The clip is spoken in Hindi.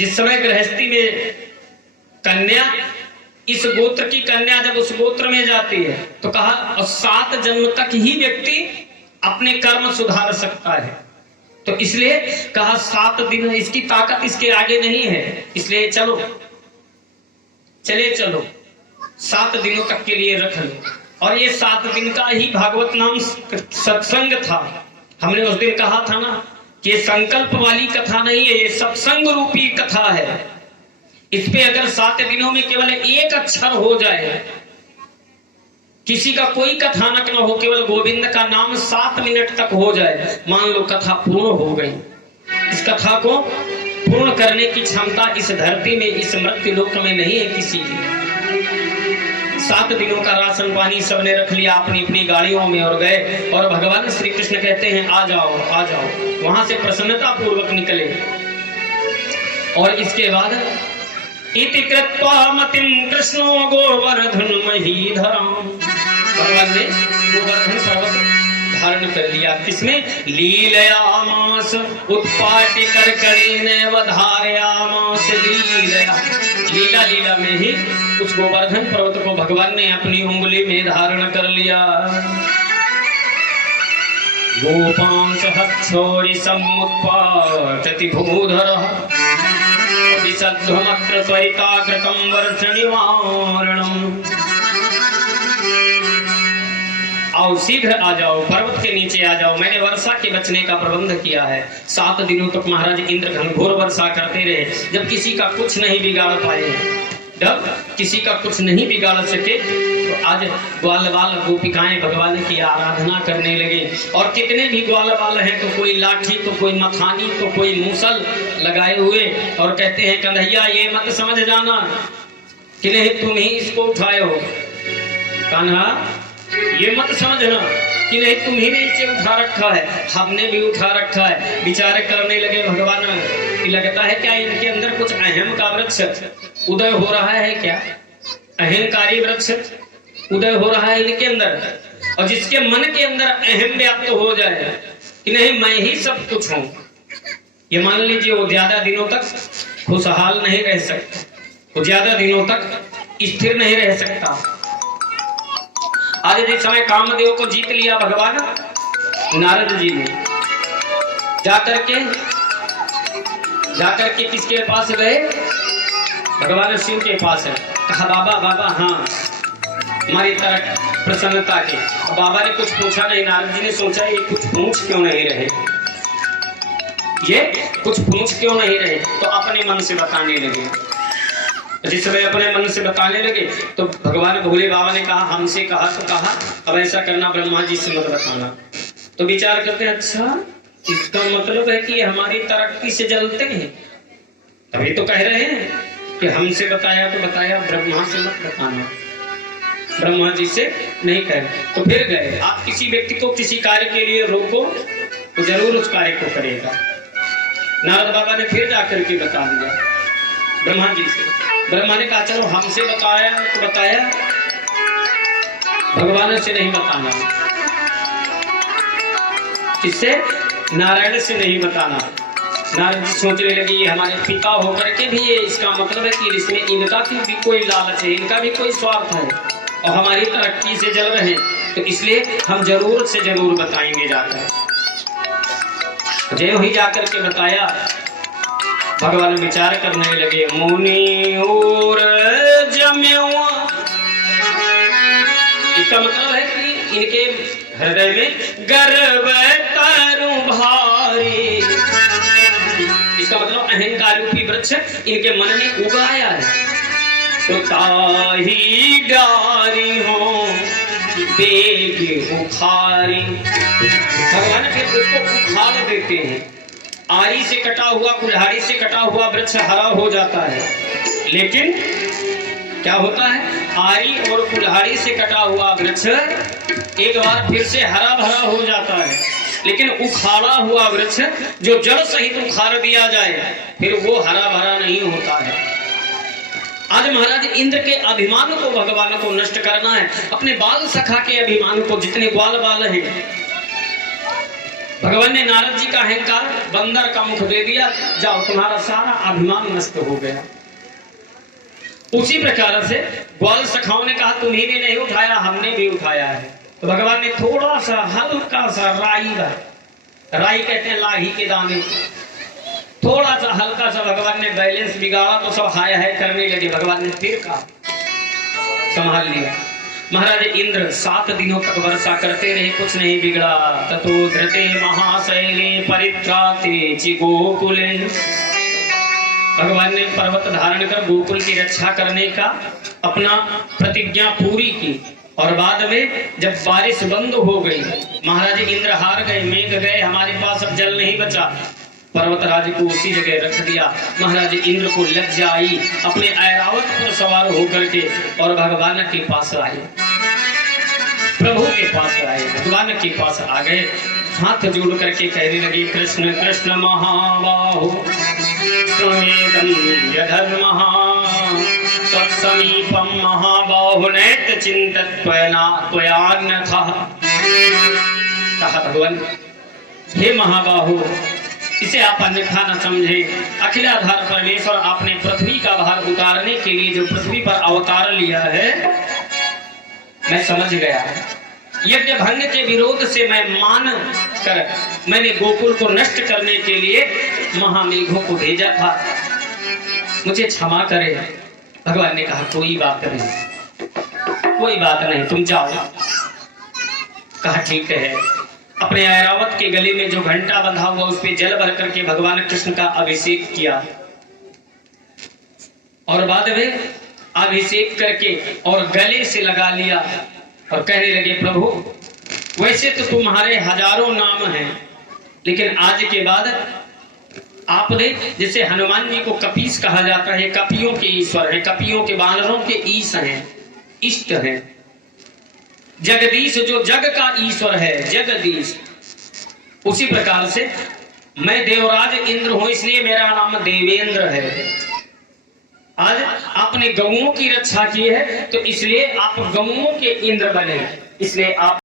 जिस समय गृहस्थी में कन्या, इस गोत्र की कन्या जब उस गोत्र में जाती है तो कहा 7 जन्म तक ही व्यक्ति अपने कर्म सुधार सकता है। तो इसलिए कहा 7 दिन, इसकी ताकत इसके आगे नहीं है, इसलिए चलो 7 दिनों तक के लिए रख लो। और ये 7 दिन का ही भागवत नाम सत्संग था। हमने उस दिन कहा था ना कि संकल्प वाली कथा नहीं है, ये सत्संग रूपी कथा है। इस पे अगर 7 दिनों में केवल एक अक्षर हो जाए, किसी का कोई कथानक न हो, केवल गोविंद का नाम 7 मिनट तक हो जाए, मान लो कथा पूर्ण हो गई। इस कथा को पूर्ण करने की क्षमता इस धरती में, इस मृत्यु लोक में नहीं है किसी की। 7 दिनों का राशन पानी सबने रख लिया अपनी अपनी गाड़ियों में और गए, और भगवान श्री कृष्ण कहते हैं आ जाओ आ जाओ। वहां से प्रसन्नता पूर्वक निकले और इसके बाद इति कृत्वा मतिं कृष्णो गोवर्धन महीधरम, भगवान ने गोवर्धन पर्वत धारण कर लिया। किसमें? लीलयामास उत्पाटि करकरीने वधारयामास लीलया। लीला लीला में ही उस गोवर्धन पर्वत को भगवान ने अपनी उंगली में धारण कर लिया। गोपांश हक्षोरि समुत्पाटति भूधरः विशद्धमत्र त्वरिताकृतं वर्षनिवारणम्। आओ शीघ्र आ जाओ, पर्वत के नीचे आ जाओ, मैंने वर्षा के बचने का प्रबंध किया है। 7 दिनों तक महाराज इंद्र घनघोर वर्षा करते रहे, जब किसी का कुछ नहीं बिगाड़ पाए, जब किसी का कुछ नहीं बिगाड़ सके, तो आज ग्वाल बाल गोपिकाएं भगवान की आराधना करने लगे। और कितने भी ग्वाल बाल हैं, तो कोई लाठी, तो कोई मथानी, तो कोई मूसल लगाए हुए, और कहते हैं कन्हैया ये मत समझ जाना कि नहीं तुम ही इसको उठाए हो, कान्हा ये मत समझना कि नहीं तुम ही ने इसे उठा रखा है, हमने भी उठा रखा है। विचार करने लगे भगवान कि लगता है क्या इनके अंदर कुछ अहम का वृक्ष उदय हो रहा है, क्या अहंकारी वृक्ष उदय हो रहा है इनके अंदर, और जिसके मन के अंदर अहम व्याप्त हो जाए कि नहीं मैं ही सब कुछ हूं, ये मान लीजिए वो ज्यादा दिनों तक खुशहाल नहीं रह सकता, वो ज्यादा दिनों तक स्थिर नहीं रह सकता। आज जिस समय कामदेव को जीत लिया भगवान नारद जी ने, जाकर के किसके पास गए? भगवान शिव के पास है। कहा बाबा बाबा हाँ हमारी तरह प्रसन्नता के। बाबा ने कुछ पूछा नहीं, नारद जी ने सोचा ये कुछ पूछ क्यों नहीं रहे, ये कुछ पूछ क्यों नहीं रहे, तो अपने मन से बताने लगे। जिस समय अपने मन से बताने लगे तो भगवान भोले बाबा ने कहा हमसे कहा तो कहा, अब ऐसा करना ब्रह्मा जी से मत बताना। तो विचार करते हैं अच्छा इसका मतलब है कि ये हमारी तरक्की से जलते हैं, तभी तो कह रहे हैं कि हमसे बताया तो बताया, ब्रह्मा से मत बताना, ब्रह्मा जी से नहीं कह। तो फिर गए, आप किसी व्यक्ति को किसी कार्य के लिए रोको तो जरूर उस कार्य को करेगा। नारद बाबा ने फिर जाकर के बता दिया ब्रह्मा जी से। ब्रह्मा ने कहा चलो हमसे बताया तो बताया, भगवान से नहीं बताना। किससे? नारायण से नहीं बताना। नारद जी सोचने लगे ये हमारे पिता होकर के भी ये, इसका मतलब है कि इसमें इनका भी कोई लालच है, इनका भी कोई स्वार्थ है और हमारी तरक्की से जल रहे हैं, तो इसलिए हम जरूर से जरूर बताएंगे जाकर। जय ही जाकर के बताया, भगवान विचार करने लगे मुनि और जम्युआ। इसका मतलब है कि इनके हृदय में गर्व तरु भारी, इसका मतलब अहंकार रूपी वृक्ष इनके मन में उगाया है। तो ताही डारी हो बेग उखारी, भगवान फिर उसको उखाड़ देते हैं। आरी से कटा हुआ, कुल्हाड़ी से कटा हुआ वृक्ष हरा हो जाता है, लेकिन क्या होता है आरी और कुल्हाड़ी से कटा हुआ वृक्ष एक बार फिर से हरा भरा हो जाता है, लेकिन उखाड़ा हुआ वृक्ष जो जड़ सहित उखाड़ दिया जाए फिर वो हरा भरा नहीं होता है। आज महाराज इंद्र के अभिमान को भगवान को नष्ट करना है, अपने बाल सखा के अभिमान को, जितने ग्वाल बाल हैं भगवान ने नारद जी का अहंकार बंदर का मुख दे दिया, जाओ तुम्हारा सारा अभिमान नष्ट हो गया। उसी प्रकार से ग्वाल सखाओं ने कहा तुम्ही ने नहीं उठाया, हमने भी उठाया है। तो भगवान ने थोड़ा सा हल्का सा राई कहते हैं लाही के दाने, थोड़ा सा हल्का सा भगवान ने बैलेंस बिगाड़ा तो सब हाय हाय करने लगे। भगवान ने फिर कहा संभाल लिया। महाराज इंद्र 7 दिनों तक वर्षा करते रहे, कुछ नहीं बिगड़ा। ततो धृते महाशैले परित्राते च गोकुले। भगवान ने पर्वत धारण कर गोकुल की रक्षा करने का अपना प्रतिज्ञा पूरी की। और बाद में जब बारिश बंद हो गई, महाराज इंद्र हार गए, मेघ गए, हमारे पास अब जल नहीं बचा, पर्वतराज को उसी जगह रख दिया। महाराज इंद्र को लज्जा आई, अपने ऐरावत पर सवार होकर के और भगवान के पास आए, प्रभु के पास आए, भगवान के पास आ गए, हाथ जोड़ करके कहने लगे कृष्ण कृष्ण महाबाहो स्वेदं यधर्मः तत्समीपं महाबाहो नैत चिंतत त्वयान्यथा। कहा भगवान हे महाबाहो, इसे आप अन्यथा न समझे। अखिलाधार परमेश्वर आपने पृथ्वी का भार उतारने के लिए जो पृथ्वी पर अवतार लिया है, मैं समझ गया। यज्ञ भंग के विरोध से मैं मान कर मैंने गोकुल को नष्ट करने के लिए महामेघों को भेजा था, मुझे क्षमा करे। भगवान ने कहा कोई बात नहीं, कोई बात नहीं, तुम जाओ। कहा ठीक है। अपने ऐरावत के गले में जो घंटा बंधा हुआ उस पे जल भर करके भगवान कृष्ण का अभिषेक किया और बाद में अभिषेक करके और गले से लगा लिया और कहने लगे प्रभु वैसे तो तुम्हारे हजारों नाम हैं, लेकिन आज के बाद आपने, जैसे हनुमान जी को कपीस कहा जाता है, कपियों के ईश्वर है, कपियों के वानरों के ईश हैं, इष्ट हैं। जगदीश जो जग का ईश्वर है, जगदीश, उसी प्रकार से मैं देवराज इंद्र हूं, इसलिए मेरा नाम देवेंद्र है। आज आपने गौओं की रक्षा की है तो इसलिए आप गौओं के इंद्र बने, इसलिए आप